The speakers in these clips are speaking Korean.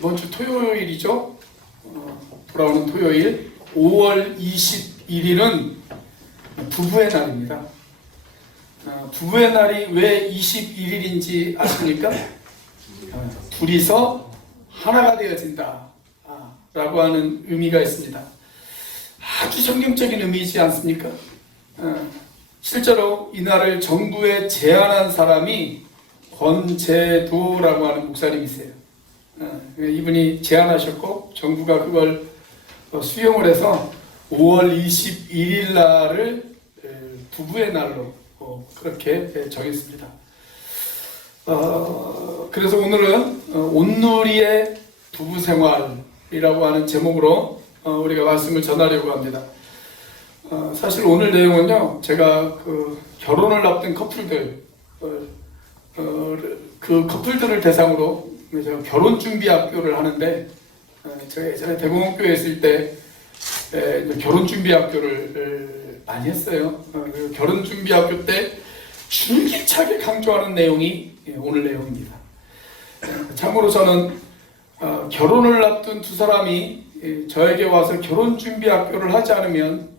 이번 주 토요일이죠. 돌아오는 토요일 5월 21일은 부부의 날입니다. 부부의 날이 왜 21일인지 아십니까? 둘이서 하나가 되어진다 라고 하는 의미가 있습니다. 아주 성경적인 의미이지 않습니까? 실제로 이 날을 정부에 제안한 사람이 권제도라고 하는 목사님이세요. 이분이 제안하셨고 정부가 그걸 수용을 해서 5월 21일 날을 부부의 날로 그렇게 정했습니다. 그래서 오늘은 온누리의 부부생활이라고 하는 제목으로 우리가 말씀을 전하려고 합니다. 사실 오늘 내용은요, 제가 결혼을 앞둔 커플들, 그 커플들을 대상으로 제가 결혼준비학교를 하는데, 제가 예전에 대공원교회에 있을 때 결혼준비학교를 많이 했어요. 결혼준비학교 때 줄기차게 강조하는 내용이 오늘 내용입니다. 참고로 저는 결혼을 앞둔 두 사람이 저에게 와서 결혼준비학교를 하지 않으면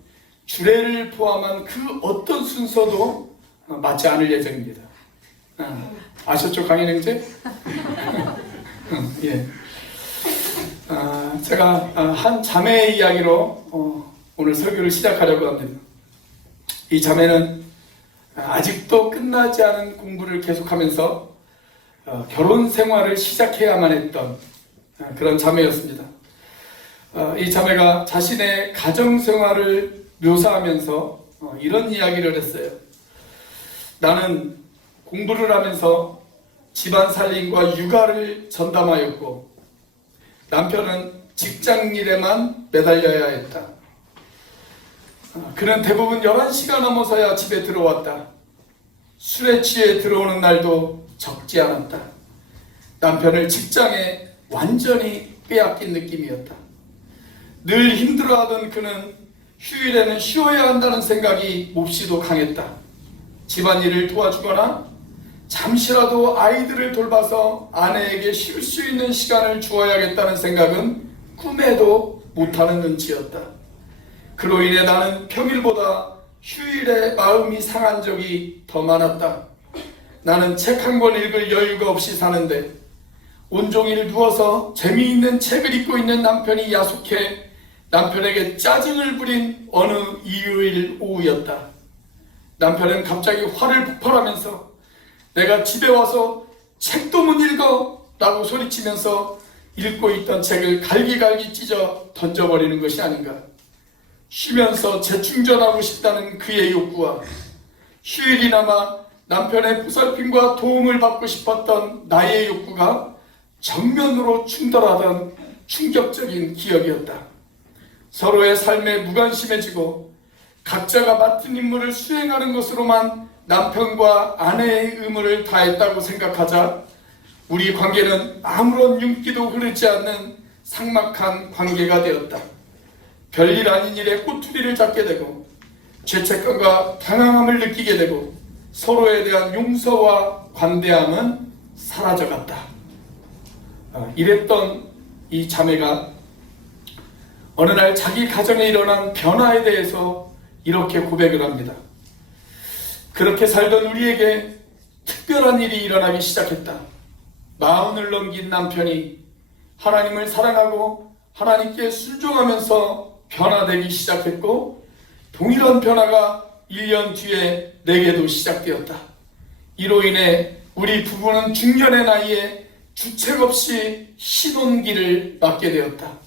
주례를 포함한 그 어떤 순서도 맞지 않을 예정입니다. 아셨죠, 강인행제? 예. 제가 한 자매의 이야기로 오늘 설교를 시작하려고 합니다. 이 자매는 아직도 끝나지 않은 공부를 계속하면서 결혼 생활을 시작해야만 했던 그런 자매였습니다. 이 자매가 자신의 가정 생활을 묘사하면서 이런 이야기를 했어요. 나는 공부를 하면서 집안 살림과 육아를 전담하였고 남편은 직장 일에만 매달려야 했다. 그는 대부분 11시가 넘어서야 집에 들어왔다. 술에 취해 들어오는 날도 적지 않았다. 남편을 직장에 완전히 빼앗긴 느낌이었다. 늘 힘들어하던 그는 휴일에는 쉬어야 한다는 생각이 몹시도 강했다. 집안일을 도와주거나 잠시라도 아이들을 돌봐서 아내에게 쉴 수 있는 시간을 주어야겠다는 생각은 꿈에도 못하는 눈치였다. 그로 인해 나는 평일보다 휴일에 마음이 상한 적이 더 많았다. 나는 책 한 권 읽을 여유가 없이 사는데 온종일 누워서 재미있는 책을 읽고 있는 남편이 야속해 남편에게 짜증을 부린 어느 일요일 오후였다. 남편은 갑자기 화를 폭발하면서 내가 집에 와서 책도 못 읽어 라고 소리치면서 읽고 있던 책을 갈기갈기 찢어 던져버리는 것이 아닌가. 쉬면서 재충전하고 싶다는 그의 욕구와 휴일이나마 남편의 보살핌과 도움을 받고 싶었던 나의 욕구가 정면으로 충돌하던 충격적인 기억이었다. 서로의 삶에 무관심해지고 각자가 맡은 임무를 수행하는 것으로만 남편과 아내의 의무를 다했다고 생각하자 우리 관계는 아무런 윤기도 흐르지 않는 삭막한 관계가 되었다. 별일 아닌 일에 꼬투리를 잡게 되고 죄책감과 당황함을 느끼게 되고 서로에 대한 용서와 관대함은 사라져갔다. 이랬던 이 자매가 어느 날 자기 가정에 일어난 변화에 대해서 이렇게 고백을 합니다. 그렇게 살던 우리에게 특별한 일이 일어나기 시작했다. 40을 넘긴 남편이 하나님을 사랑하고 하나님께 순종하면서 변화되기 시작했고 동일한 변화가 1년 뒤에 내게도 시작되었다. 이로 인해 우리 부부는 중년의 나이에 주책 없이 신혼기를 맞게 되었다.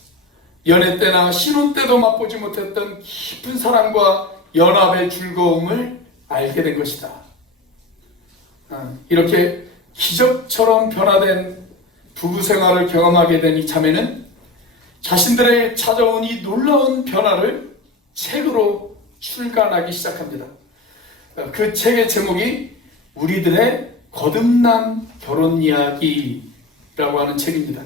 연애 때나 신혼 때도 맛보지 못했던 깊은 사랑과 연합의 즐거움을 알게 된 것이다. 이렇게 기적처럼 변화된 부부 생활을 경험하게 된 이 자매는 자신들에게 찾아온 이 놀라운 변화를 책으로 출간하기 시작합니다. 그 책의 제목이 우리들의 거듭난 결혼 이야기라고 하는 책입니다.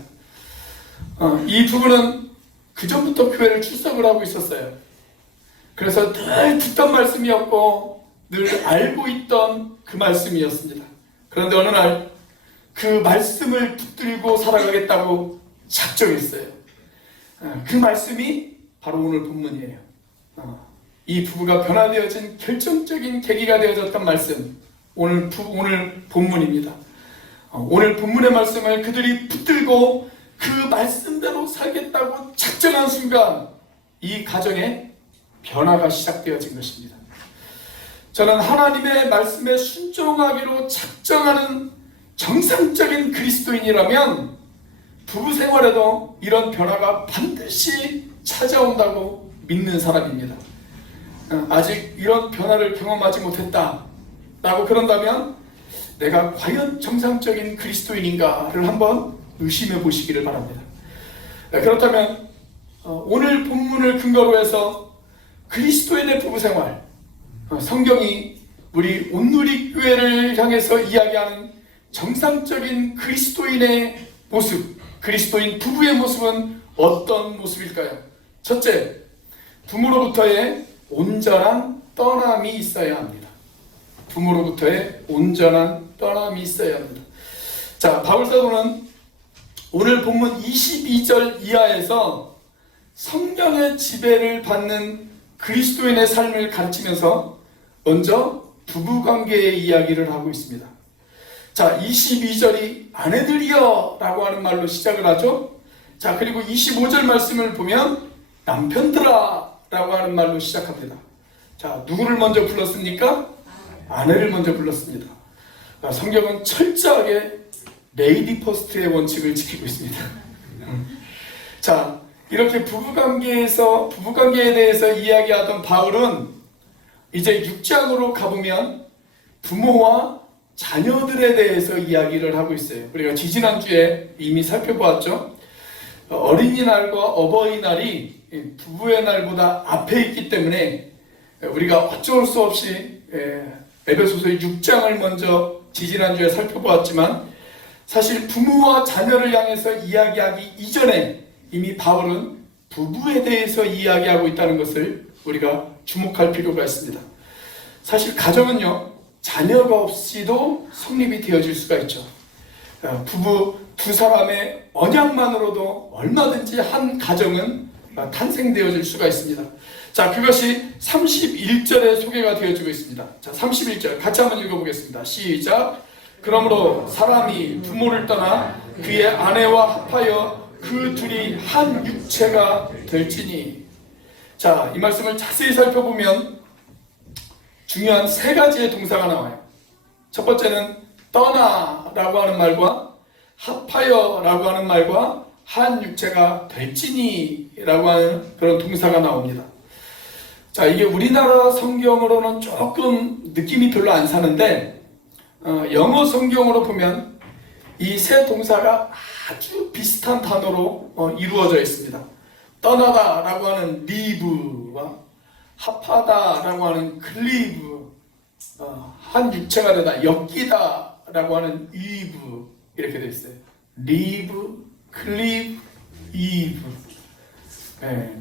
이 부부는 그전부터 교회를 출석을 하고 있었어요. 그래서 늘 듣던 말씀이었고 늘 알고 있던 그 말씀이었습니다. 그런데 어느 날 그 말씀을 붙들고 살아가겠다고 작정했어요. 그 말씀이 바로 오늘 본문이에요. 이 부부가 변화되어진 결정적인 계기가 되어졌던 말씀, 오늘 본문입니다. 오늘 본문의 말씀을 그들이 붙들고 그 말씀대로 살겠다고 작정한 순간 이 가정에 변화가 시작되어진 것입니다. 저는 하나님의 말씀에 순종하기로 작정하는 정상적인 그리스도인이라면 부부 생활에도 이런 변화가 반드시 찾아온다고 믿는 사람입니다. 아직 이런 변화를 경험하지 못했다 라고 그런다면 내가 과연 정상적인 그리스도인인가를 한번 의심해 보시기를 바랍니다. 그렇다면 오늘 본문을 근거로 해서 그리스도인의 부부생활, 성경이 우리 온누리교회를 향해서 이야기하는 정상적인 그리스도인의 모습, 그리스도인 부부의 모습은 어떤 모습일까요? 첫째, 부모로부터의 온전한 떠남이 있어야 합니다. 부모로부터의 온전한 떠남이 있어야 합니다. 자, 바울사도는 오늘 본문 22절 이하에서 성령의 지배를 받는 그리스도인의 삶을 가르치면서 먼저 부부관계의 이야기를 하고 있습니다. 자, 22절이 아내들이여 라고 하는 말로 시작을 하죠. 자, 그리고 25절 말씀을 보면 남편들아 라고 하는 말로 시작합니다. 자, 누구를 먼저 불렀습니까? 아내를 먼저 불렀습니다. 성경은 철저하게 레이디 퍼스트의 원칙을 지키고 있습니다. 자, 이렇게 부부관계에 대해서 이야기하던 바울은 이제 6장으로 가보면 부모와 자녀들에 대해서 이야기를 하고 있어요. 우리가 지지난주에 이미 살펴보았죠. 어린이날과 어버이날이 부부의 날보다 앞에 있기 때문에 우리가 어쩔 수 없이 에베소서의 6장을 먼저 지지난주에 살펴보았지만 사실 부모와 자녀를 향해서 이야기하기 이전에 이미 바울은 부부에 대해서 이야기하고 있다는 것을 우리가 주목할 필요가 있습니다. 사실 가정은요, 자녀가 없이도 성립이 되어질 수가 있죠. 부부 두 사람의 언약만으로도 얼마든지 한 가정은 탄생되어질 수가 있습니다. 자, 그것이 31절에 소개가 되어지고 있습니다. 자, 31절 같이 한번 읽어보겠습니다. 시작. 그러므로 사람이 부모를 떠나 그의 아내와 합하여 그 둘이 한 육체가 될지니. 자, 이 말씀을 자세히 살펴보면 중요한 세 가지의 동사가 나와요. 첫 번째는 떠나라고 하는 말과 합하여라고 하는 말과 한 육체가 될지니라고 하는 그런 동사가 나옵니다. 자, 이게 우리나라 성경으로는 조금 느낌이 별로 안 사는데 영어 성경으로 보면 이 세 동사가 아주 비슷한 단어로 이루어져 있습니다. 떠나다라고 하는 live와 합하다라고 하는 cleave, 한 육체가 되다, 엮이다라고 하는 weave 이렇게 되어 있어요. live, cleave, weave.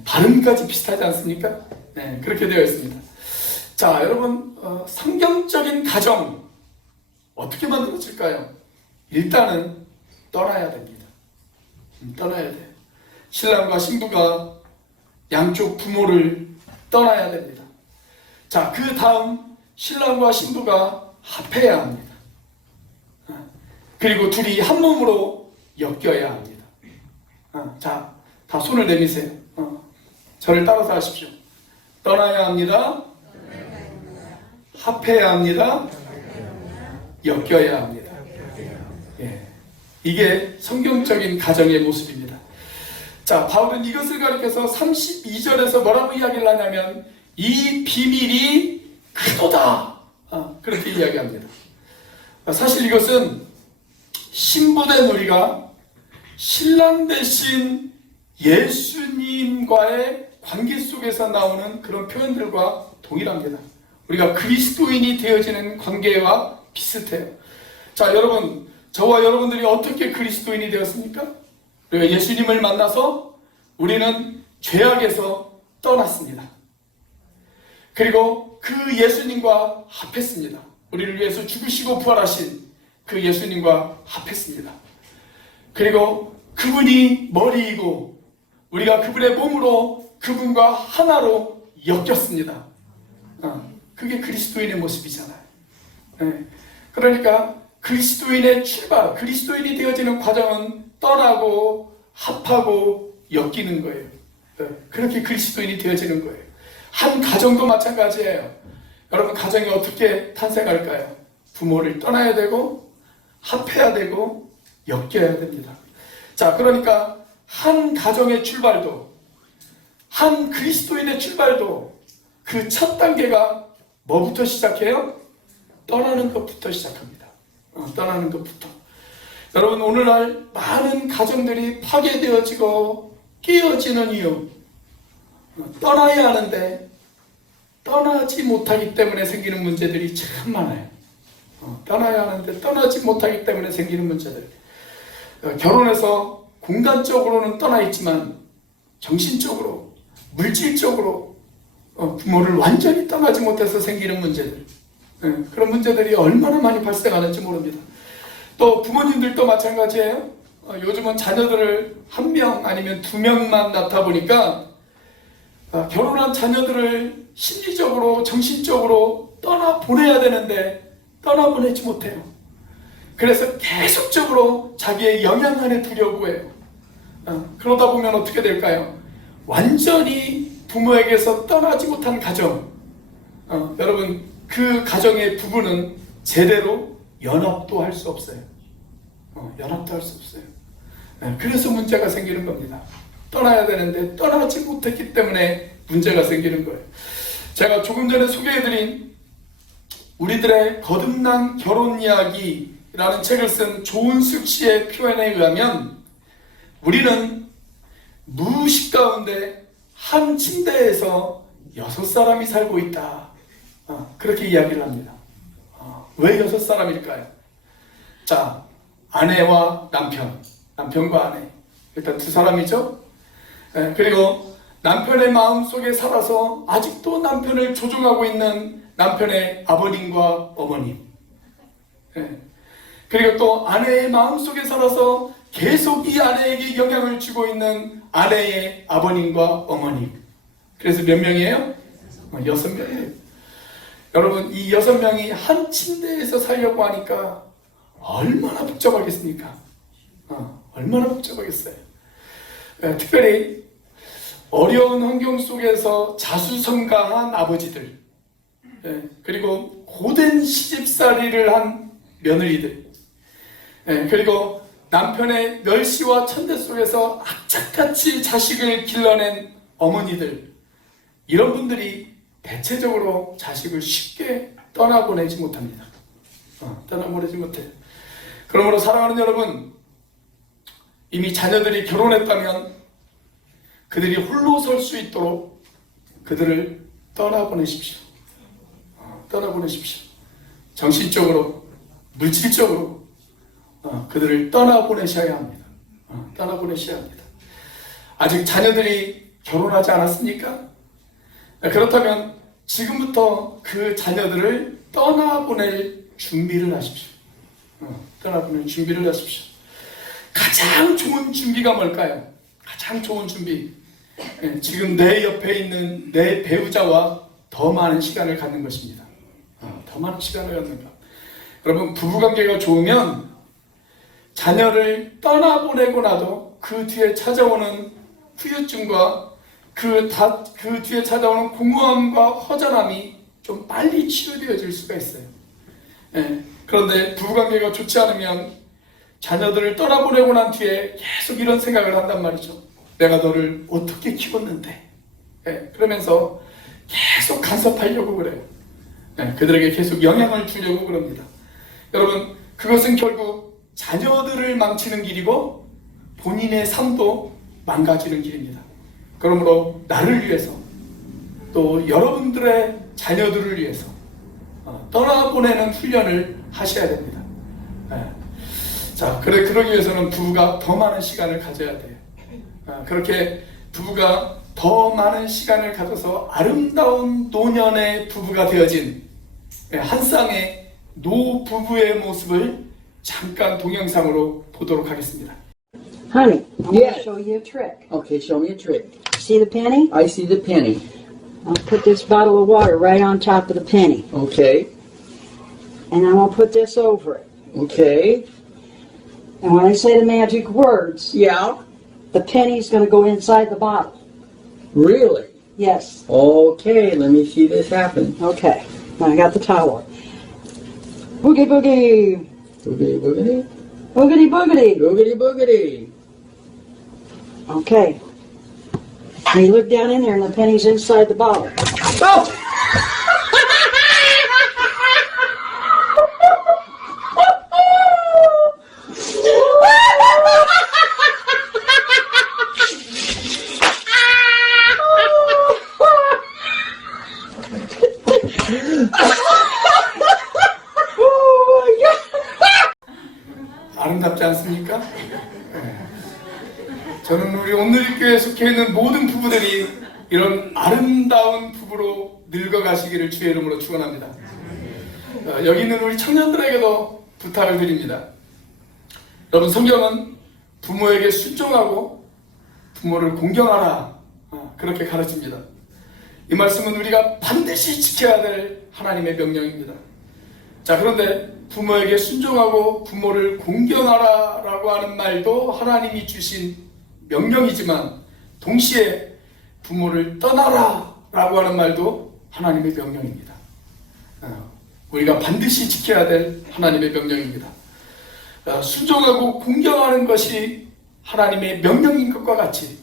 발음까지 비슷하지 않습니까? 그렇게 되어 있습니다. 자, 여러분, 성경적인 가정 어떻게 만들어질까요? 일단은 떠나야 됩니다. 떠나야 돼요. 신랑과 신부가 양쪽 부모를 떠나야 됩니다. 자, 그 다음 신랑과 신부가 합해야 합니다. 그리고 둘이 한 몸으로 엮여야 합니다. 자, 다 손을 내미세요. 저를 따라서 하십시오. 떠나야 합니다. 합해야 합니다. 엮여야 합니다. 이게 성경적인 가정의 모습입니다. 자, 바울은 이것을 가리켜서 32절에서 뭐라고 이야기를 하냐면 이 비밀이 크도다, 그렇게 이야기합니다. 사실 이것은 신부된 우리가 신랑 대신 예수님과의 관계 속에서 나오는 그런 표현들과 동일합니다. 우리가 그리스도인이 되어지는 관계와 비슷해요. 자, 여러분, 저와 여러분들이 어떻게 그리스도인이 되었습니까? 우리가 예수님을 만나서 우리는 죄악에서 떠났습니다. 그리고 그 예수님과 합했습니다. 우리를 위해서 죽으시고 부활하신 그 예수님과 합했습니다. 그리고 그분이 머리이고 우리가 그분의 몸으로 그분과 하나로 엮였습니다. 그게 그리스도인의 모습이잖아요. 그러니까 그리스도인의 출발, 그리스도인이 되어지는 과정은 떠나고 합하고 엮이는 거예요. 그렇게 그리스도인이 되어지는 거예요. 한 가정도 마찬가지예요. 여러분, 가정이 어떻게 탄생할까요? 부모를 떠나야 되고 합해야 되고 엮여야 됩니다. 자, 그러니까 한 가정의 출발도, 한 그리스도인의 출발도 그 첫 단계가 뭐부터 시작해요? 떠나는 것부터 시작합니다. 떠나는 것부터. 여러분, 오늘날 많은 가정들이 파괴되어지고 깨어지는 이유, 떠나야 하는데 떠나지 못하기 때문에 생기는 문제들이 참 많아요. 떠나야 하는데 떠나지 못하기 때문에 생기는 문제들. 결혼해서 공간적으로는 떠나 있지만 정신적으로, 물질적으로 부모를 완전히 떠나지 못해서 생기는 문제들. 그런 문제들이 얼마나 많이 발생하는지 모릅니다. 또 부모님들도 마찬가지예요. 요즘은 자녀들을 한 명 아니면 두 명만 낳다 보니까 결혼한 자녀들을 심리적으로, 정신적으로 떠나보내야 되는데 떠나보내지 못해요. 그래서 계속적으로 자기의 영향 안에 두려고 해요. 그러다 보면 어떻게 될까요? 완전히 부모에게서 떠나지 못한 가정. 여러분, 그 가정의 부부는 제대로 연합도 할 수 없어요. 연합도 할 수 없어요. 그래서 문제가 생기는 겁니다. 떠나야 되는데 떠나지 못했기 때문에 문제가 생기는 거예요. 제가 조금 전에 소개해드린 우리들의 거듭난 결혼 이야기라는 책을 쓴 조은숙 씨의 표현에 의하면 우리는 무의식 가운데 한 침대에서 6사람이 살고 있다. 그렇게 이야기를 합니다. 왜 6사람일까요? 자, 아내와 남편, 남편과 아내, 일단 2사람이죠. 그리고 남편의 마음속에 살아서 아직도 남편을 조종하고 있는 남편의 아버님과 어머님, 그리고 또 아내의 마음속에 살아서 계속 이 아내에게 영향을 주고 있는 아내의 아버님과 어머님. 그래서 몇 명이에요? 6명이에요. 여러분, 이 6명이 한 침대에서 살려고 하니까 얼마나 복잡하겠습니까? 얼마나 복잡하겠어요. 특별히 어려운 환경 속에서 자수성가한 아버지들, 그리고 고된 시집살이를 한 며느리들, 그리고 남편의 멸시와 천대 속에서 악착같이 자식을 길러낸 어머니들, 이런 분들이 대체적으로 자식을 쉽게 떠나보내지 못합니다. 떠나보내지 못해요. 그러므로 사랑하는 여러분, 이미 자녀들이 결혼했다면 그들이 홀로 설 수 있도록 그들을 떠나보내십시오. 떠나보내십시오. 정신적으로, 물질적으로 그들을 떠나보내셔야 합니다. 떠나보내셔야 합니다. 아직 자녀들이 결혼하지 않았습니까? 그렇다면 지금부터 그 자녀들을 떠나보낼 준비를 하십시오. 떠나보낼 준비를 하십시오. 가장 좋은 준비가 뭘까요? 가장 좋은 준비, 지금 내 옆에 있는 내 배우자와 더 많은 시간을 갖는 것입니다. 더 많은 시간을 갖는 것. 여러분, 부부관계가 좋으면 자녀를 떠나보내고 나도 그 뒤에 찾아오는 후유증과 그 뒤에 찾아오는 공허함과 허전함이 좀 빨리 치유되어질 수가 있어요. 그런데 부부관계가 좋지 않으면 자녀들을 떠나보내고 난 뒤에 계속 이런 생각을 한단 말이죠. 내가 너를 어떻게 키웠는데, 그러면서 계속 간섭하려고 그래요. 그들에게 계속 영향을 주려고 그럽니다. 여러분, 그것은 결국 자녀들을 망치는 길이고 본인의 삶도 망가지는 길입니다. 그러므로 나를 위해서, 또 여러분들의 자녀들을 위해서 떠나보내는 훈련을 하셔야 됩니다. 자, 그러기 위해서는 부부가 더 많은 시간을 가져야 돼요. 그렇게 부부가 더 많은 시간을 가져서 아름다운 노년의 부부가 되어진 한 쌍의 노부부의 모습을 잠깐 동영상으로 보도록 하겠습니다. Honey, I'm going Yeah. to show you a trick. Okay, show me a trick. See the penny? I see the penny. I'll put this bottle of water right on top of the penny. Okay, And I'm going to put this over it. okay. And when I say the magic words, Yeah, the penny's going to go inside the bottle. really? Yes. Okay, let me see this happen. Okay. Now I got the towel. Boogie boogie. Boogity, boogity. Boogity boogity. Boogity, boogity. Okay. Now you look down in there and the penny's inside the bottle. Oh! 아름답지 않습니까? 저는 우리 온누리교회에 속해 있는 모든 부부들이 이런 아름다운 부부로 늙어가시기를 주의 이름으로 축원합니다. 여기 있는 우리 청년들에게도 부탁을 드립니다. 여러분, 성경은 부모에게 순종하고 부모를 공경하라, 그렇게 가르칩니다. 이 말씀은 우리가 반드시 지켜야 될 하나님의 명령입니다. 자, 그런데 부모에게 순종하고 부모를 공경하라 라고 하는 말도 하나님이 주신 명령이지만, 동시에 부모를 떠나라 라고 하는 말도 하나님의 명령입니다. 우리가 반드시 지켜야 될 하나님의 명령입니다. 순종하고 공경하는 것이 하나님의 명령인 것과 같이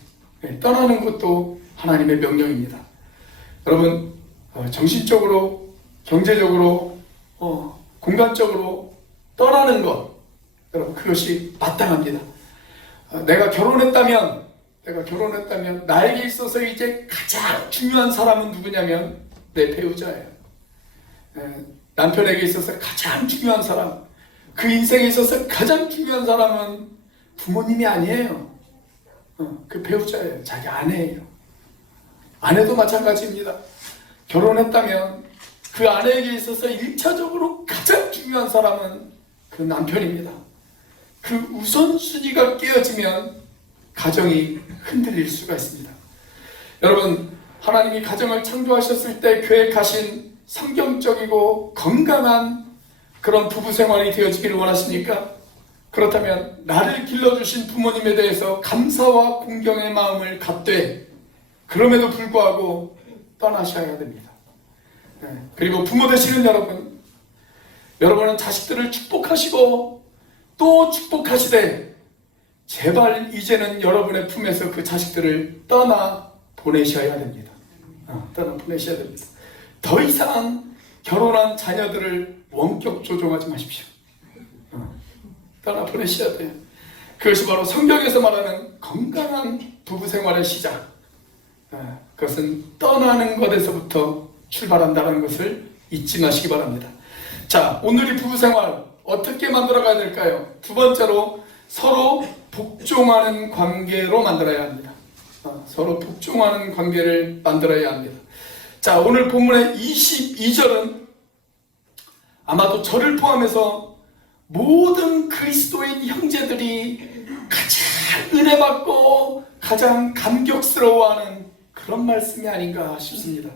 떠나는 것도 하나님의 명령입니다. 여러분, 정신적으로, 경제적으로, 공간적으로 떠나는 것, 여러분, 그것이 마땅합니다. 내가 결혼했다면 나에게 있어서 이제 가장 중요한 사람은 누구냐면 내 배우자예요. 남편에게 있어서 가장 중요한 사람, 그 인생에 있어서 가장 중요한 사람은 부모님이 아니에요. 그 배우자예요. 자기 아내예요. 아내도 마찬가지입니다. 결혼했다면 그 아내에게 있어서 1차적으로 가장 중요한 사람은 그 남편입니다. 그 우선순위가 깨어지면 가정이 흔들릴 수가 있습니다. 여러분, 하나님이 가정을 창조하셨을 때 계획하신 성경적이고 건강한 그런 부부 생활이 되어지기를 원하십니까? 그렇다면 나를 길러주신 부모님에 대해서 감사와 공경의 마음을 갖되 그럼에도 불구하고 떠나셔야 됩니다. 그리고 부모 되시는 여러분은 자식들을 축복하시고 또 축복하시되 제발 이제는 여러분의 품에서 그 자식들을 떠나 보내셔야 됩니다. 떠나 보내셔야 됩니다. 더 이상 결혼한 자녀들을 원격 조종하지 마십시오. 떠나 보내셔야 돼요. 그것이 바로 성경에서 말하는 건강한 부부 생활의 시작. 그것은 떠나는 것에서부터 출발한다는 것을 잊지 마시기 바랍니다. 자, 오늘의 부부 생활 어떻게 만들어가야 될까요? 두 번째로 서로 복종하는 관계로 만들어야 합니다. 서로 복종하는 관계를 만들어야 합니다. 자, 오늘 본문의 22절은 아마도 저를 포함해서 모든 그리스도인 형제들이 가장 은혜받고 가장 감격스러워하는 그런 말씀이 아닌가 싶습니다.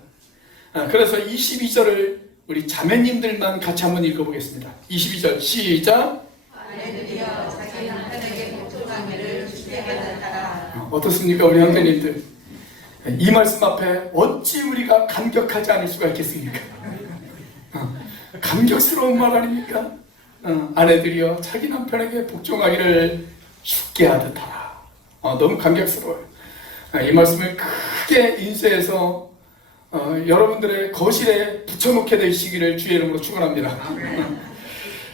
그래서 22절을 우리 자매님들만 같이 한번 읽어보겠습니다. 22절 시작. 아내들이여 자기 남편에게 복종하기를 주께 하였다. 어떻습니까, 우리 형제님들? 이 말씀 앞에 어찌 우리가 감격하지 않을 수가 있겠습니까? 감격스러운 말 아닙니까? 아내들이여 자기 남편에게 복종하기를 주께 하듯 하라. 너무 감격스러워요. 이 말씀을 크게 인쇄해서 여러분들의 거실에 붙여놓게 되시기를 주의 이름으로 축원합니다.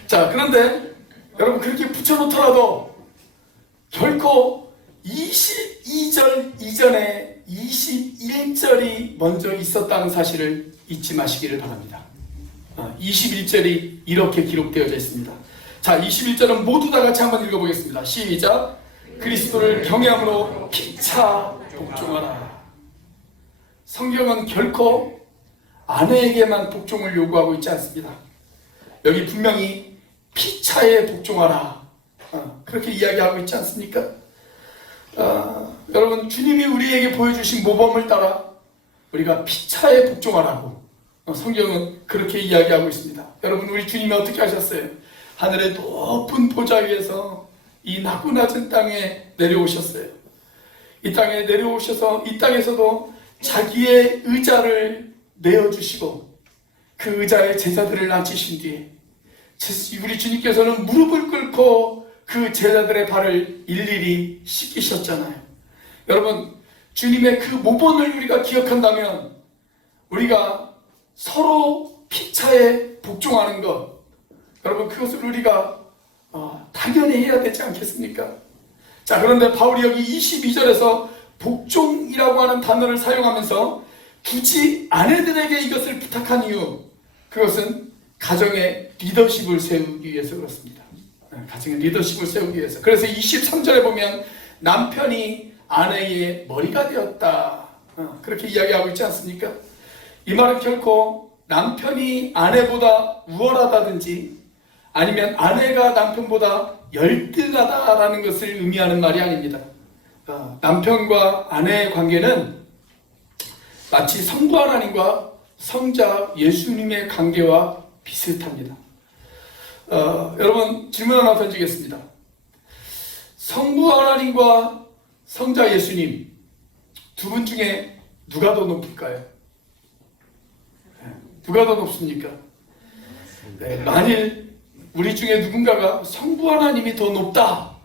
자, 그런데 여러분, 그렇게 붙여놓더라도 결코 22절 이전에 21절이 먼저 있었다는 사실을 잊지 마시기를 바랍니다. 21절이 이렇게 기록되어져 있습니다. 자, 21절은 모두 다 같이 한번 읽어보겠습니다. 시작. 그리스도를 경외함으로 피차 복종하라. 성경은 결코 아내에게만 복종을 요구하고 있지 않습니다. 여기 분명히 피차에 복종하라, 그렇게 이야기하고 있지 않습니까? 여러분, 주님이 우리에게 보여주신 모범을 따라 우리가 피차에 복종하라고 성경은 그렇게 이야기하고 있습니다. 여러분, 우리 주님이 어떻게 하셨어요? 하늘의 높은 보좌 위에서 이 낮고 낮은 땅에 내려오셨어요. 이 땅에 내려오셔서 이 땅에서도 자기의 의자를 내어주시고 그 의자에 제자들을 앉히신 뒤에 우리 주님께서는 무릎을 꿇고 그 제자들의 발을 일일이 씻기셨잖아요. 여러분, 주님의 그 모범을 우리가 기억한다면 우리가 서로 피차에 복종하는 것, 여러분, 그것을 우리가 당연히 해야 되지 않겠습니까? 자, 그런데 바울이 여기 22절에서 복종이라고 하는 단어를 사용하면서 굳이 아내들에게 이것을 부탁한 이유, 그것은 가정의 리더십을 세우기 위해서 그렇습니다. 가정의 리더십을 세우기 위해서. 그래서 23절에 보면 남편이 아내의 머리가 되었다, 그렇게 이야기하고 있지 않습니까? 이 말은 결코 남편이 아내보다 우월하다든지 아니면 아내가 남편보다 열등하다라는 것을 의미하는 말이 아닙니다. 남편과 아내의 관계는 마치 성부 하나님과 성자 예수님의 관계와 비슷합니다. 여러분, 질문 하나 던지겠습니다. 성부 하나님과 성자 예수님 두 분 중에 누가 더 높을까요? 누가 더 높습니까? 네, 만일 우리 중에 누군가가 성부 하나님이 더 높다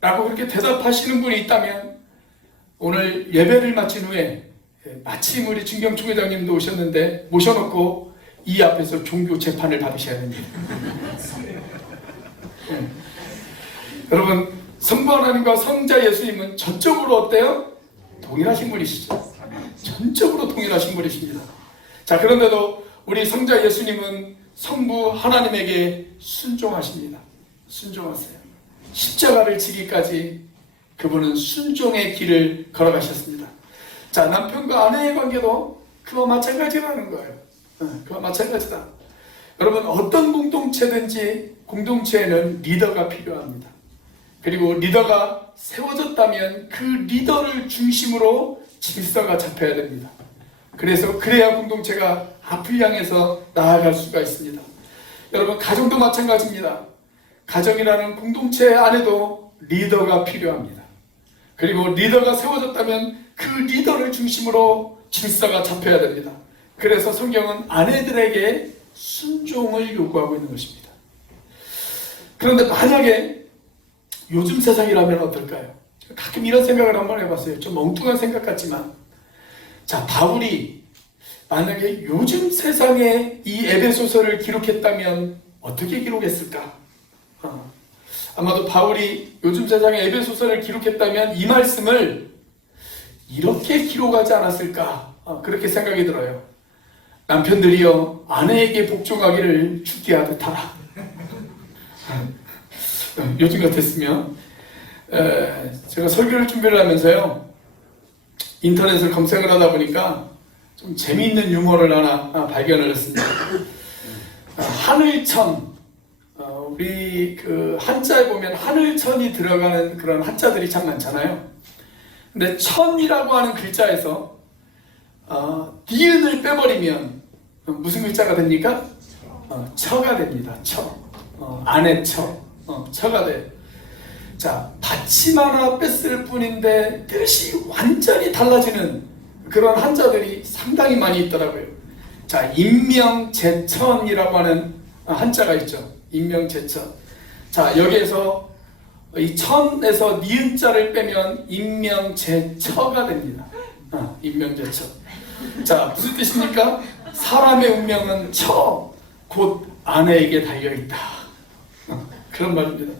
라고 그렇게 대답하시는 분이 있다면 오늘 예배를 마친 후에 마침 우리 진경총 회장님도 오셨는데 모셔놓고 이 앞에서 종교 재판을 받으셔야 됩니다. 네. 여러분, 성부 하나님과 성자 예수님은 전적으로 어때요? 동일하신 분이시죠. 전적으로 동일하신 분이십니다. 자, 그런데도 우리 성자 예수님은 성부 하나님에게 순종하십니다. 순종하세요. 십자가를 지기까지 그분은 순종의 길을 걸어가셨습니다. 자, 남편과 아내의 관계도 그와 마찬가지라는 거예요. 그와 마찬가지다. 여러분, 어떤 공동체든지 공동체에는 리더가 필요합니다. 그리고 리더가 세워졌다면 그 리더를 중심으로 질서가 잡혀야 됩니다. 그래야 공동체가 앞을 향해서 나아갈 수가 있습니다. 여러분, 가정도 마찬가지입니다. 가정이라는 공동체 안에도 리더가 필요합니다. 그리고 리더가 세워졌다면 그 리더를 중심으로 질서가 잡혀야 됩니다. 그래서 성경은 아내들에게 순종을 요구하고 있는 것입니다. 그런데 만약에 요즘 세상이라면 어떨까요? 가끔 이런 생각을 한번 해봤어요. 좀 엉뚱한 생각 같지만, 자, 바울이 만약에 요즘 세상에 이 에베소서를 기록했다면 어떻게 기록했을까? 아마도 바울이 요즘 세상에 에베소서를 기록했다면 이 말씀을 이렇게 기록하지 않았을까? 그렇게 생각이 들어요. 남편들이여 아내에게 복종하기를 주께 하듯 하라. 요즘 같았으면 제가 설교를 준비를 하면서요, 인터넷을 검색을 하다 보니까 좀 재미있는 유머를 하나 발견을 했습니다. 하늘천, 우리 그 한자에 보면 하늘천이 들어가는 그런 한자들이 참 많잖아요. 근데 천이라고 하는 글자에서 니은을 빼버리면 무슨 글자가 됩니까? 처가 됩니다. 처. 안에 처가 돼요. 자, 받침 하나 뺐을 뿐인데 뜻이 완전히 달라지는 그런 한자들이 상당히 많이 있더라고요. 자, 인명제천이라고 하는 한자가 있죠. 인명제천. 자, 여기에서 이 천에서 니은자를 빼면 인명제처가 됩니다. 인명제처. 자, 무슨 뜻입니까? 사람의 운명은 처, 곧 아내에게 달려있다. 그런 말입니다.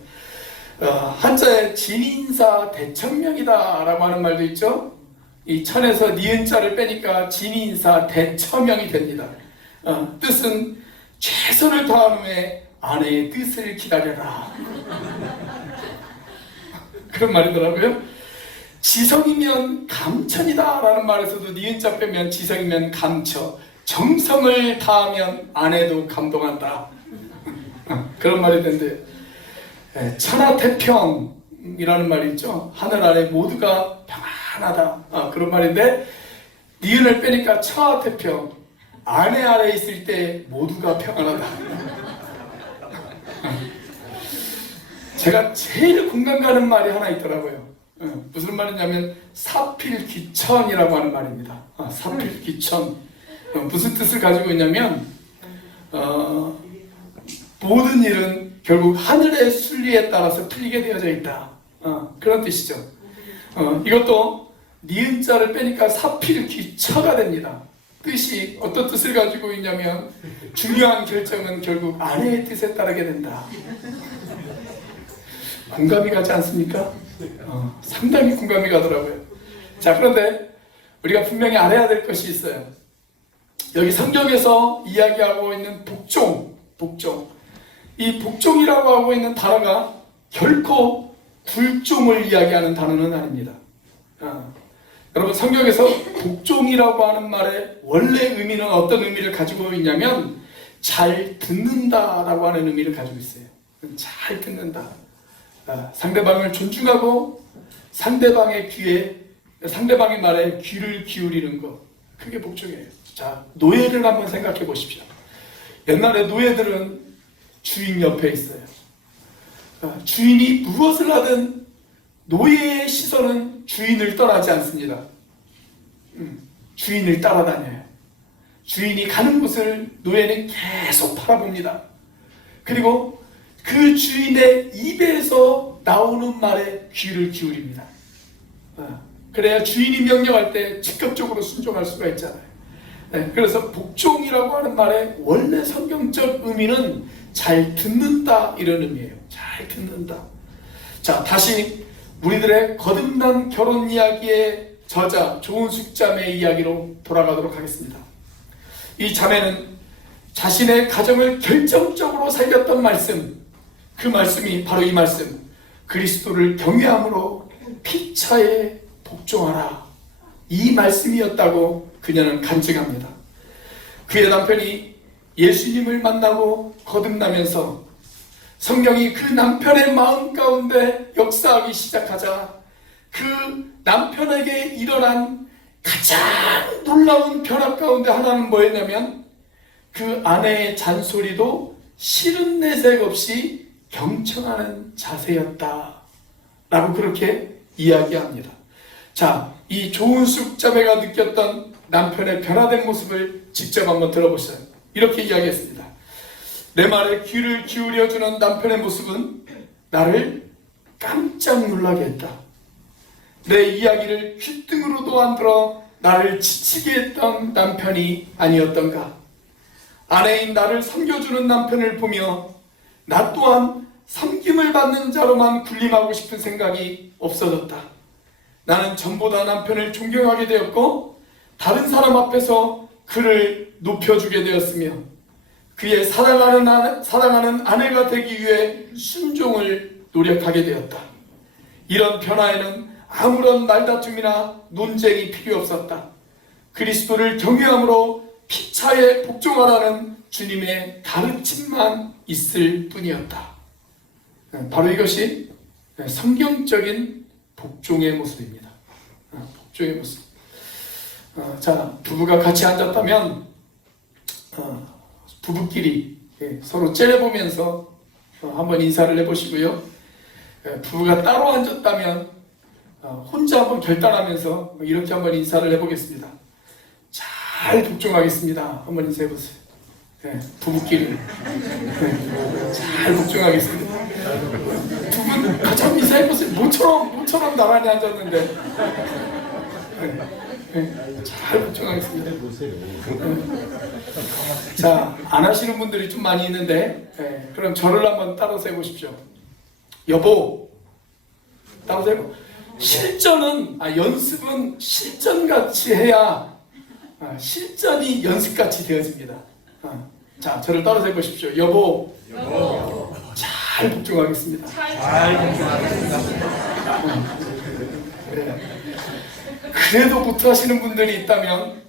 한자에 진인사 대천명이다 라고 하는 말도 있죠. 이 천에서 니은자를 빼니까 진인사 대처명이 됩니다. 뜻은 최선을 다한 후에 아내의 뜻을 기다려라. 그런 말이더라고요. 지성이면 감천이다 라는 말에서도 니은자 빼면 지성이면 감처, 정성을 다하면 아내도 감동한다. 그런 말이 되는데, 천하태평, 평이라는 말이 있죠. 하늘 아래 모두가 평안하다. 그런 말인데 니은을 빼니까 처태평. 아내 아래 있을 때 모두가 평안하다. 제가 제일 공감 가는 말이 하나 있더라고요. 무슨 말이냐면 사필귀천이라고 하는 말입니다. 사필귀천. 무슨 뜻을 가지고 있냐면 모든 일은 결국 하늘의 순리에 따라서 풀리게 되어져 있다. 그런 뜻이죠. 이것도 니은자를 빼니까 사필귀처가 됩니다. 뜻이 어떤 뜻을 가지고 있냐면 중요한 결정은 결국 아내의 뜻에 따르게 된다. 공감이 가지 않습니까? 상당히 공감이 가더라고요. 자, 그런데 우리가 분명히 알아야 될 것이 있어요. 여기 성경에서 이야기하고 있는 복종. 이 복종이라고 하고 있는 단어가 결코 불종을 이야기하는 단어는 아닙니다. 여러분, 성경에서 복종이라고 하는 말의 원래 의미는 어떤 의미를 가지고 있냐면 잘 듣는다라고 하는 의미를 가지고 있어요. 잘 듣는다. 상대방을 존중하고 상대방의 말에 귀를 기울이는 것, 그게 복종이에요. 자, 노예를 한번 생각해 보십시오. 옛날에 노예들은 주인 옆에 있어요. 주인이 무엇을 하든 노예의 시선은 주인을 떠나지 않습니다. 주인을 따라다녀요. 주인이 가는 곳을 노예는 계속 바라봅니다. 그리고 그 주인의 입에서 나오는 말에 귀를 기울입니다. 그래야 주인이 명령할 때 즉각적으로 순종할 수가 있잖아요. 그래서 복종이라고 하는 말의 원래 성경적 의미는 잘 듣는다, 이런 의미예요. 잘 듣는다. 자, 다시 우리들의 거듭난 결혼 이야기의 저자 조은숙 자매의 이야기로 돌아가도록 하겠습니다. 이 자매는 자신의 가정을 결정적으로 살렸던 말씀, 그 말씀이 바로 이 말씀, 그리스도를 경외함으로 피차에 복종하라, 이 말씀이었다고 그녀는 간증합니다. 그의 남편이 예수님을 만나고 거듭나면서 성령이 그 남편의 마음 가운데 역사하기 시작하자 그 남편에게 일어난 가장 놀라운 변화 가운데 하나는 뭐였냐면 그 아내의 잔소리도 싫은 내색 없이 경청하는 자세였다 라고 그렇게 이야기합니다. 자, 이 조은숙 자매가 느꼈던 남편의 변화된 모습을 직접 한번 들어보세요. 이렇게 이야기했습니다. 내 말에 귀를 기울여주는 남편의 모습은 나를 깜짝 놀라게 했다. 내 이야기를 귓등으로도 안 들어 나를 지치게 했던 남편이 아니었던가. 아내인 나를 섬겨주는 남편을 보며 나 또한 섬김을 받는 자로만 군림하고 싶은 생각이 없어졌다. 나는 전보다 남편을 존경하게 되었고 다른 사람 앞에서 그를 높여주게 되었으며 그의 사랑하는 아내가 되기 위해 순종을 노력하게 되었다. 이런 변화에는 아무런 말다툼이나 논쟁이 필요 없었다. 그리스도를 경외함으로 피차에 복종하라는 주님의 가르침만 있을 뿐이었다. 바로 이것이 성경적인 복종의 모습입니다. 복종의 모습. 자, 부부가 같이 앉았다면 부부끼리 서로 째려보면서 한번 인사를 해보시고요. 부부가 따로 앉았다면 혼자 한번 결단하면서 이렇게 한번 인사를 해보겠습니다. 잘 복종하겠습니다. 한번 인사해보세요. 부부끼리 잘 복종하겠습니다. 두 분 같이 한번 인사해보세요. 모처럼 나란히 앉았는데 잘 복종하겠습니다. 자, 안 하시는 분들이 좀 많이 있는데 그럼 저를 한번 따라서 해보십시오. 여보, 따라서 해보. 연습은 실전같이 해야 실전이 연습같이 되어집니다. 자, 저를 따라서 해보십시오. 여보, 잘 복종하겠습니다. 잘 복종하겠습니다. 그래도 못하시는 분들이 있다면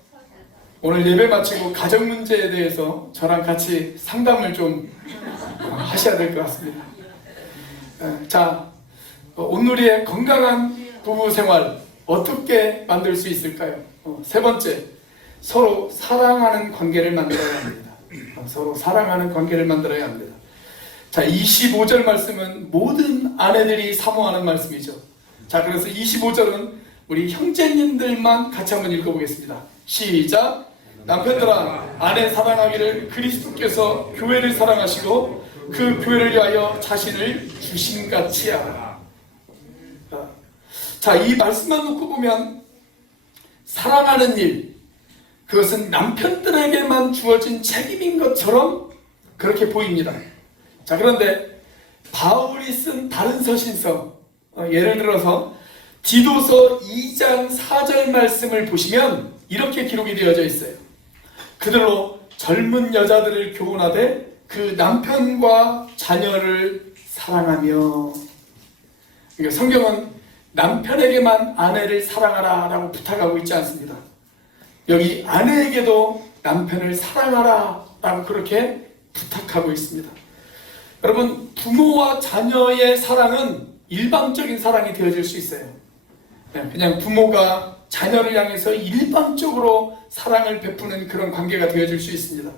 오늘 예배 마치고 가정 문제에 대해서 저랑 같이 상담을 좀 하셔야 될 것 같습니다. 자, 온누리의 건강한 부부 생활 어떻게 만들 수 있을까요? 세 번째, 서로 사랑하는 관계를 만들어야 합니다. 서로 사랑하는 관계를 만들어야 합니다. 자, 25절 말씀은 모든 아내들이 사모하는 말씀이죠. 자, 그래서 25절은 우리 형제님들만 같이 한번 읽어보겠습니다. 시작! 남편들아, 아내 사랑하기를 그리스도께서 교회를 사랑하시고 그 교회를 위하여 자신을 주심같이 하라. 자, 이 말씀만 놓고 보면 사랑하는 일, 그것은 남편들에게만 주어진 책임인 것처럼 그렇게 보입니다. 자, 그런데 바울이 쓴 다른 서신서, 예를 들어서 디도서 2장 4절 말씀을 보시면 이렇게 기록이 되어져 있어요. 그들로 젊은 여자들을 교훈하되 그 남편과 자녀를 사랑하며. 그러니까 성경은 남편에게만 아내를 사랑하라 라고 부탁하고 있지 않습니다. 여기 아내에게도 남편을 사랑하라 라고 그렇게 부탁하고 있습니다. 여러분, 부모와 자녀의 사랑은 일방적인 사랑이 되어질 수 있어요. 그냥 부모가 자녀를 향해서 일방적으로 사랑을 베푸는 그런 관계가 되어질 수 있습니다.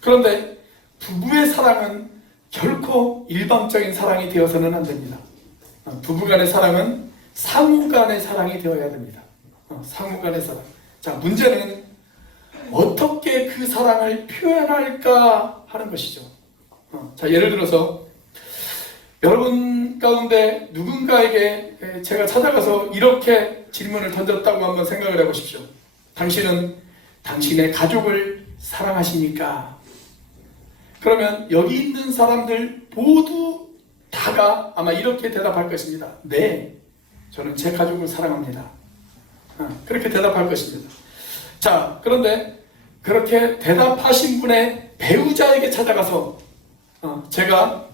그런데 부부의 사랑은 결코 일방적인 사랑이 되어서는 안 됩니다. 부부간의 사랑은 상호간의 사랑이 되어야 됩니다. 상호간의 사랑. 자, 문제는 어떻게 그 사랑을 표현할까 하는 것이죠. 자, 예를 들어서 여러분 가운데 누군가에게 제가 찾아가서 이렇게 질문을 던졌다고 한번 생각을 해보십시오. 당신은 당신의 가족을 사랑하십니까? 그러면 여기 있는 사람들 모두 다가 아마 이렇게 대답할 것입니다. 네, 저는 제 가족을 사랑합니다. 그렇게 대답할 것입니다. 자, 그런데 그렇게 대답하신 분의 배우자에게 찾아가서 제가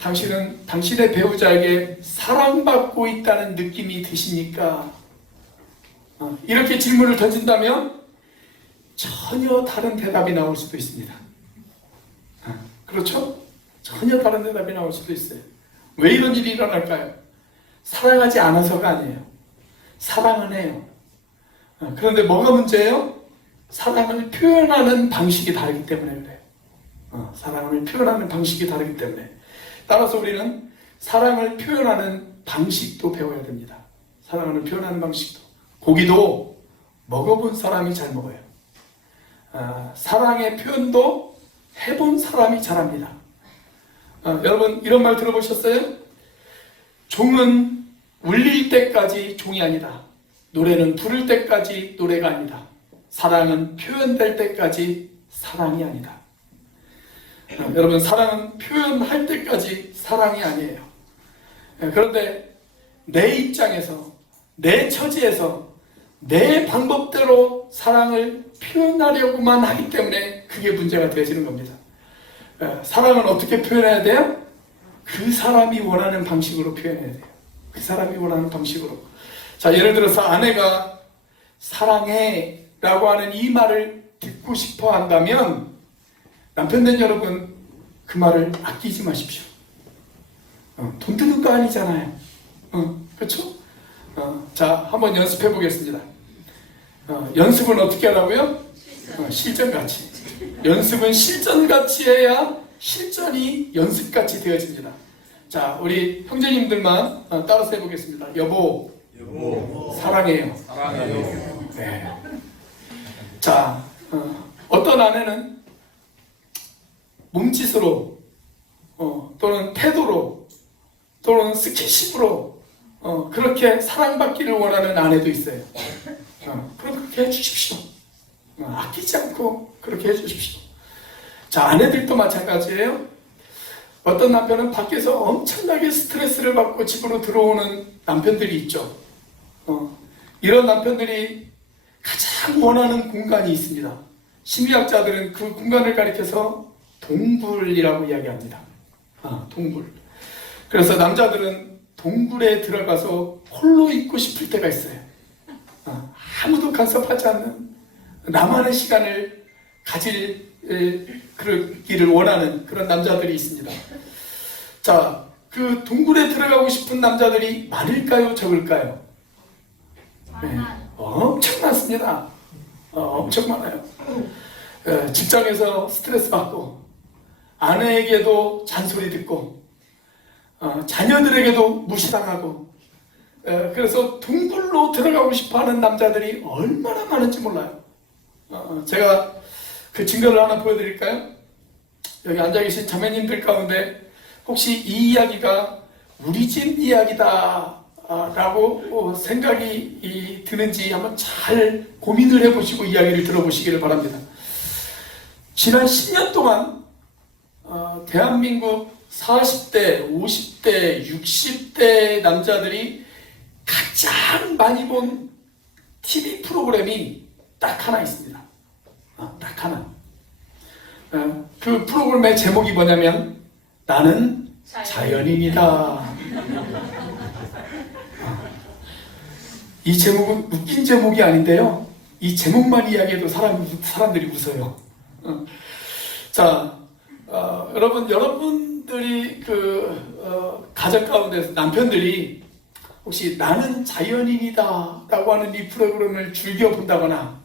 당신은 당신의 배우자에게 사랑받고 있다는 느낌이 드십니까? 이렇게 질문을 던진다면 전혀 다른 대답이 나올 수도 있습니다. 그렇죠? 전혀 다른 대답이 나올 수도 있어요. 왜 이런 일이 일어날까요? 사랑하지 않아서가 아니에요. 사랑은 해요. 그런데 뭐가 문제예요? 사랑을 표현하는 방식이 다르기 때문에 그래요. 사랑을 표현하는 방식이 다르기 때문에. 따라서 우리는 사랑을 표현하는 방식도 배워야 됩니다. 사랑을 표현하는 방식도. 고기도 먹어본 사람이 잘 먹어요. 사랑의 표현도 해본 사람이 잘합니다. 여러분, 이런 말 들어보셨어요? 종은 울릴 때까지 종이 아니다. 노래는 부를 때까지 노래가 아니다. 사랑은 표현될 때까지 사랑이 아니다. 여러분, 사랑은 표현할 때까지 사랑이 아니에요. 그런데 내 입장에서, 내 처지에서 내 방법대로 사랑을 표현하려고만 하기 때문에 그게 문제가 되어지는 겁니다. 사랑은 어떻게 표현해야 돼요? 그 사람이 원하는 방식으로 표현해야 돼요. 그 사람이 원하는 방식으로. 자, 예를 들어서 아내가 사랑해 라고 하는 이 말을 듣고 싶어 한다면 남편된 여러분, 그 말을 아끼지 마십시오. 돈 드는 거 아니잖아요. 그렇죠? 자, 한번 연습해 보겠습니다. 연습은 어떻게 하라고요? 실전같이. 연습은 실전같이 해야 실전이 연습같이 되어집니다. 자, 우리 형제님들만 따라서 해보겠습니다. 여보, 사랑해요. 네. 자, 어떤 아내는 몸짓으로 또는 태도로 또는 스킨십으로 그렇게 사랑받기를 원하는 아내도 있어요. 그렇게 해주십시오. 아끼지 않고 그렇게 해주십시오. 자, 아내들도 마찬가지예요. 어떤 남편은 밖에서 엄청나게 스트레스를 받고 집으로 들어오는 남편들이 있죠. 이런 남편들이 가장 원하는 공간이 있습니다. 심리학자들은 그 공간을 가리켜서 동굴이라고 이야기합니다. 동굴. 그래서 남자들은 동굴에 들어가서 홀로 있고 싶을 때가 있어요. 아무도 간섭하지 않는 나만의 시간을 가지기를 원하는 그런 남자들이 있습니다. 자, 그 동굴에 들어가고 싶은 남자들이 많을까요? 적을까요? 네, 엄청 많습니다. 엄청 많아요. 직장에서 스트레스 받고, 아내에게도 잔소리 듣고, 자녀들에게도 무시당하고, 그래서 동굴로 들어가고 싶어하는 남자들이 얼마나 많은지 몰라요. 제가 그 증거를 하나 보여드릴까요? 여기 앉아 계신 자매님들 가운데 혹시 이 이야기가 우리 집 이야기다 라고 생각이 드는지 한번 잘 고민을 해보시고 이야기를 들어보시기를 바랍니다. 지난 10년 동안 대한민국 40대, 50대, 60대 남자들이 가장 많이 본 TV 프로그램이 딱 하나 있습니다. 딱 하나. 그 프로그램의 제목이 뭐냐면 나는 자연인이다. 이 제목은 웃긴 제목이 아닌데요. 이 제목만 이야기해도 사람들이 웃어요. 자, 여러분들이 가정 가운데 남편들이 혹시 나는 자연인이다 라고 하는 이 프로그램을 즐겨 본다거나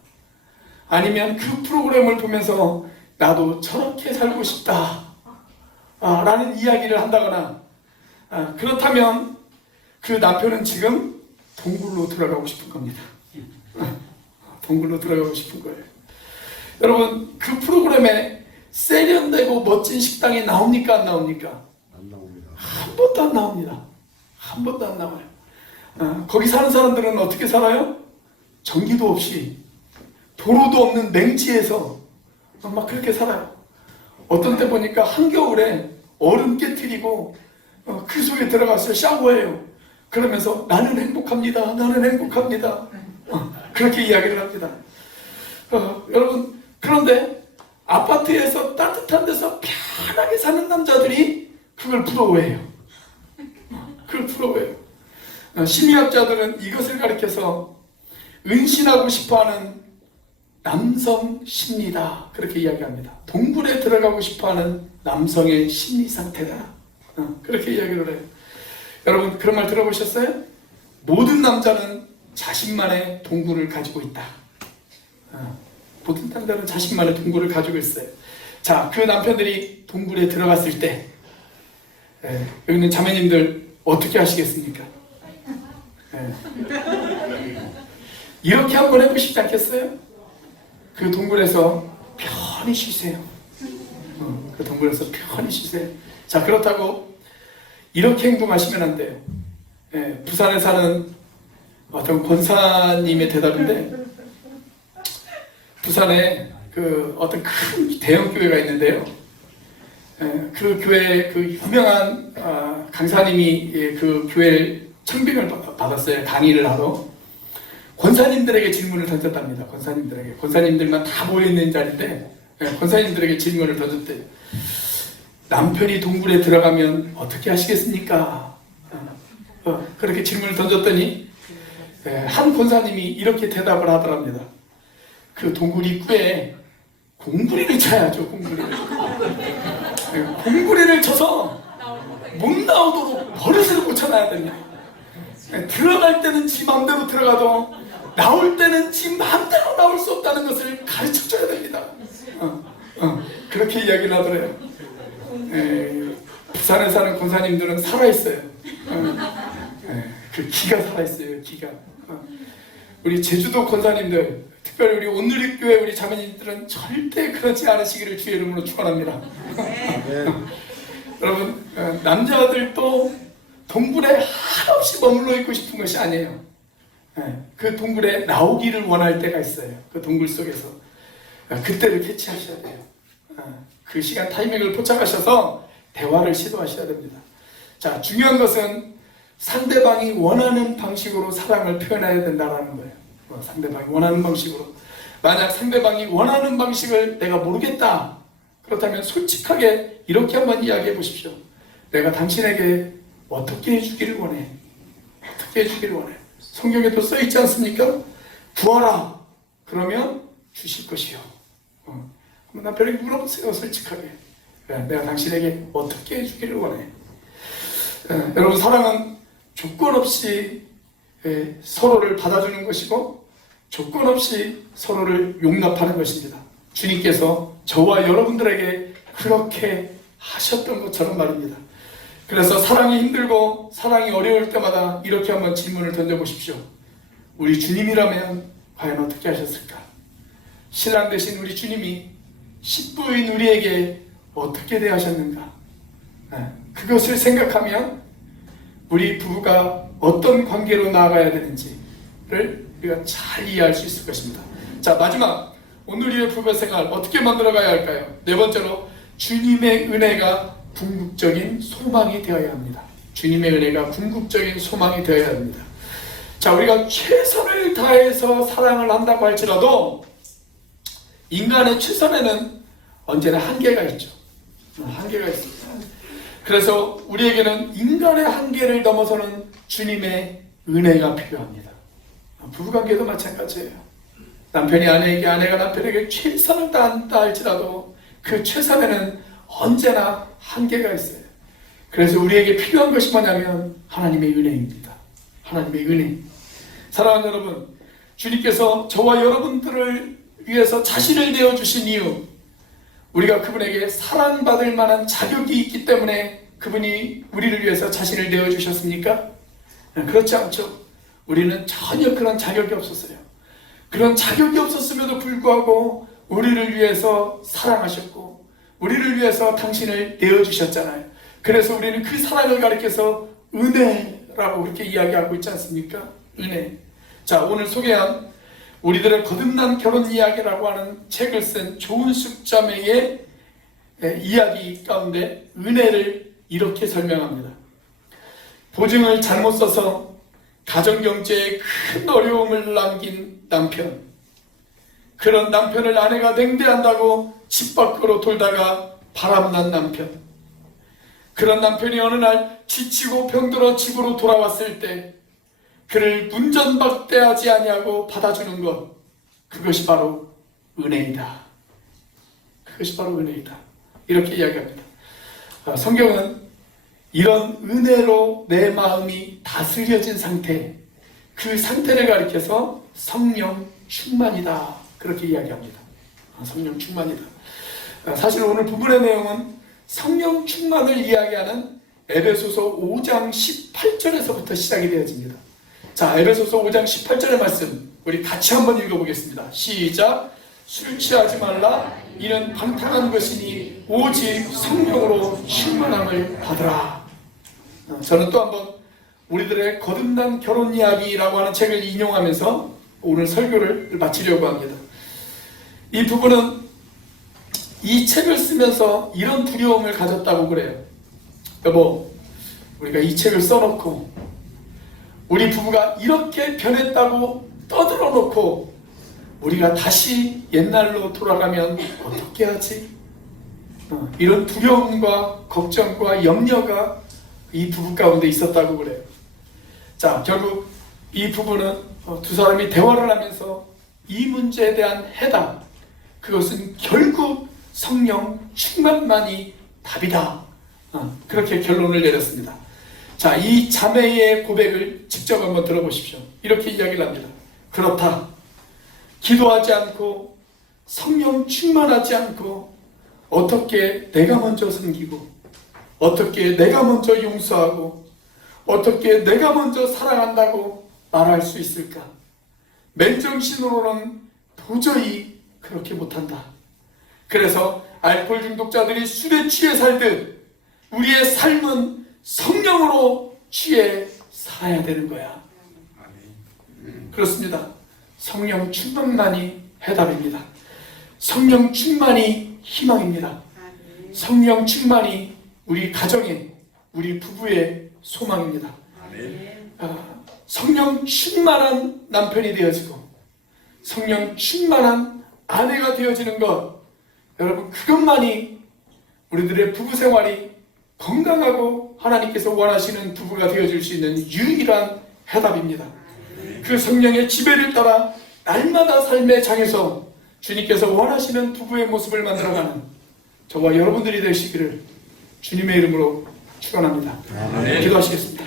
아니면 그 프로그램을 보면서 나도 저렇게 살고 싶다 라는 이야기를 한다거나 그렇다면 그 남편은 지금 동굴로 들어가고 싶은 겁니다. 동굴로 들어가고 싶은 거예요. 여러분, 그 프로그램에 세련되고 멋진 식당이 나옵니까? 안 나옵니까? 안 나옵니다. 한 번도 안 나옵니다. 한 번도 안 나와요. 거기 사는 사람들은 어떻게 살아요? 전기도 없이 도로도 없는 냉지에서 막 그렇게 살아요. 어떤 때 보니까 한겨울에 얼음 깨트리고 그 속에 들어가서 샤워해요. 그러면서 나는 행복합니다. 나는 행복합니다. 그렇게 이야기를 합니다. 여러분, 그런데 아파트에서 따뜻한 데서 편하게 사는 남자들이 그걸 부러워해요. 그걸 부러워해요. 심리학자들은 이것을 가리켜서 은신하고 싶어하는 남성 심리다 그렇게 이야기합니다. 동굴에 들어가고 싶어하는 남성의 심리 상태다. 그렇게 이야기를 해요. 여러분, 그런 말 들어보셨어요? 모든 남자는 자신만의 동굴을 가지고 있다. 모든 남자는 자신만의 동굴을 가지고 있어요. 자, 그 남편들이 동굴에 들어갔을 때 여기 있는 자매님들 어떻게 하시겠습니까? 이렇게 한번 해보시지 않겠어요? 그 동굴에서 편히 쉬세요. 그 동굴에서 편히 쉬세요. 자, 그렇다고 이렇게 행동하시면 안 돼요. 부산에 사는 어떤 권사님의 대답인데, 부산에 그 어떤 큰 대형 교회가 있는데요. 그 교회 그 유명한 강사님이 그 교회를 청빙을 받았어요. 강의를 하러. 권사님들에게 질문을 던졌답니다. 권사님들만 다 모여있는 자리인데 권사님들에게 질문을 던졌대요. 남편이 동굴에 들어가면 어떻게 하시겠습니까? 그렇게 질문을 던졌더니 한 권사님이 이렇게 대답을 하더랍니다. 그 동굴 입구에 공구리를 쳐야죠. 공구리를 쳐서 못 나오도록 버릇을 고쳐놔야 됩니다. 들어갈 때는 지 마음대로 들어가도 나올 때는 지 마음대로 나올 수 없다는 것을 가르쳐줘야 됩니다. 그렇게 이야기를 하더래요. 부산에 사는 권사님들은 살아있어요. 그 기가 살아있어요. 기가. 우리 제주도 권사님들, 특별히 우리 온누리교회 우리 자매님들은 절대 그렇지 않으시기를 주의 이름으로 축원합니다. 여러분, 남자들도 동굴에 한없이 머물러 있고 싶은 것이 아니에요. 그 동굴에 나오기를 원할 때가 있어요. 그 동굴 속에서 그때를 캐치하셔야 돼요. 그 시간 타이밍을 포착하셔서 대화를 시도하셔야 됩니다. 자, 중요한 것은 상대방이 원하는 방식으로 사랑을 표현해야 된다는 거예요. 상대방이 원하는 방식으로. 만약 상대방이 원하는 방식을 내가 모르겠다, 그렇다면 솔직하게 이렇게 한번 이야기해 보십시오. 내가 당신에게 어떻게 해주기를 원해? 어떻게 해주기를 원해? 성경에도 써있지 않습니까? 구하라. 그러면 주실 것이요. 남편에게 물어보세요. 솔직하게. 내가 당신에게 어떻게 해주기를 원해? 여러분, 사랑은 조건 없이 서로를 받아주는 것이고 조건 없이 서로를 용납하는 것입니다. 주님께서 저와 여러분들에게 그렇게 하셨던 것처럼 말입니다. 그래서 사랑이 힘들고 사랑이 어려울 때마다 이렇게 한번 질문을 던져보십시오. 우리 주님이라면 과연 어떻게 하셨을까? 신랑 되신 우리 주님이 신부인 우리에게 어떻게 대하셨는가? 그것을 생각하면 우리 부부가 어떤 관계로 나아가야 되는지를 우리가 잘 이해할 수 있을 것입니다. 자, 마지막, 오늘 우리의 부부 생활 어떻게 만들어가야 할까요? 네 번째로, 주님의 은혜가 궁극적인 소망이 되어야 합니다. 주님의 은혜가 궁극적인 소망이 되어야 합니다. 자, 우리가 최선을 다해서 사랑을 한다고 할지라도 인간의 최선에는 언제나 한계가 있죠. 한계가 있습니다. 그래서 우리에게는 인간의 한계를 넘어서는 주님의 은혜가 필요합니다. 부부관계도 마찬가지예요. 남편이 아내에게, 아내가 남편에게 최선을 다한다 할지라도 그 최선에는 언제나 한계가 있어요. 그래서 우리에게 필요한 것이 뭐냐면 하나님의 은혜입니다. 하나님의 은혜. 사랑하는 여러분, 주님께서 저와 여러분들을 위해서 자신을 내어주신 이유, 우리가 그분에게 사랑받을 만한 자격이 있기 때문에 그분이 우리를 위해서 자신을 내어주셨습니까? 그렇지 않죠. 우리는 전혀 그런 자격이 없었어요. 그런 자격이 없었음에도 불구하고 우리를 위해서 사랑하셨고 우리를 위해서 당신을 내어주셨잖아요. 그래서 우리는 그 사랑을 가리켜서 은혜라고 그렇게 이야기하고 있지 않습니까? 은혜. 자, 오늘 소개한 우리들의 거듭난 결혼 이야기라고 하는 책을 쓴 조은숙 자매의 이야기 가운데 은혜를 이렇게 설명합니다. 보증을 잘못 써서 가정경제에 큰 어려움을 남긴 남편, 그런 남편을 아내가 냉대한다고 집 밖으로 돌다가 바람난 남편, 그런 남편이 어느 날 지치고 병들어 집으로 돌아왔을 때 그를 문전박대하지 아니하고 받아주는 것, 그것이 바로 은혜이다. 그것이 바로 은혜이다. 이렇게 이야기합니다. 성경은 이런 은혜로 내 마음이 다스려진 상태, 그 상태를 가리켜서 성령 충만이다. 그렇게 이야기합니다. 성령 충만이다. 사실 오늘 부분의 내용은 성령 충만을 이야기하는 에베소서 5장 18절에서부터 시작이 되어집니다. 자, 에베소서 5장 18절의 말씀 우리 같이 한번 읽어보겠습니다. 시작. 술 취하지 말라. 이는 방탕한 것이니 오직 성령으로 충만함을 받으라. 저는 또 한번 우리들의 거듭난 결혼 이야기라고 하는 책을 인용하면서 오늘 설교를 마치려고 합니다. 이 부분은 이 책을 쓰면서 이런 두려움을 가졌다고 그래요. 여보, 우리가 이 책을 써놓고 우리 부부가 이렇게 변했다고 떠들어 놓고 우리가 다시 옛날로 돌아가면 어떻게 하지? 이런 두려움과 걱정과 염려가 이 부부 가운데 있었다고 그래요. 자, 결국 이 부부는 두 사람이 대화를 하면서 이 문제에 대한 해답, 그것은 결국 성령 충만만이 답이다. 그렇게 결론을 내렸습니다. 자, 이 자매의 고백을 직접 한번 들어보십시오. 이렇게 이야기를 합니다. 그렇다. 기도하지 않고 성령 충만하지 않고 어떻게 내가 먼저 섬기고 어떻게 내가 먼저 용서하고 어떻게 내가 먼저 사랑한다고 말할 수 있을까? 맨정신으로는 도저히 그렇게 못한다. 그래서 알코올 중독자들이 술에 취해 살듯 우리의 삶은 성령으로 취해 살아야 되는 거야. 그렇습니다. 성령 충만만이 해답입니다. 성령 충만이 희망입니다. 성령 충만이 우리 가정의, 우리 부부의 소망입니다. 성령 충만한 남편이 되어지고 성령 충만한 아내가 되어지는 것, 여러분, 그것만이 우리들의 부부 생활이 건강하고 하나님께서 원하시는 부부가 되어줄 수 있는 유일한 해답입니다. 그 성령의 지배를 따라 날마다 삶의 장에서 주님께서 원하시는 부부의 모습을 만들어가는 저와 여러분들이 되시기를 주님의 이름으로 축원합니다. 기도하시겠습니다.